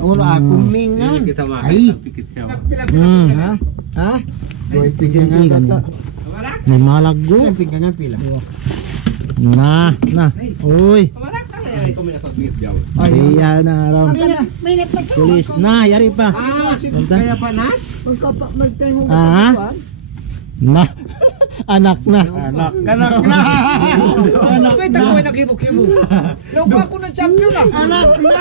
Ulo akong mingan. Ay. Ha? Ha? Boy pinggan kata. May malaggo. Pinggan pila. Na. Uy. Ay, yan na araw. Tulis. Na, yari pa. Kaya pa na? Magtengong Ah? Na. Anak na. Anak na. Anak. Wait, ako ay nakibo-kibo. Logo ako ng champion ah. Anak na.